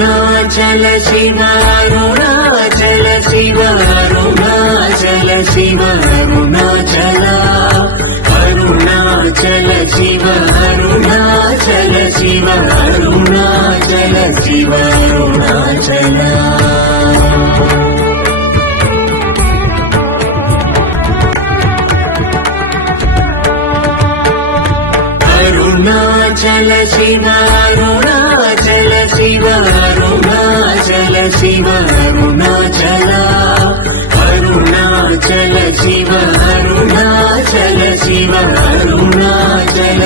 Arunachal Shiva Arunachal Shiva Arunachal Shiva Arunachal Arunachal Shiva Arunachal Shiva Arunachal Shiva Arunachal Arunachal Shiva Arunachal Shiva Arunachal Shiva Arunachal Arunachal Shiva Arunachal Shiva Arunachal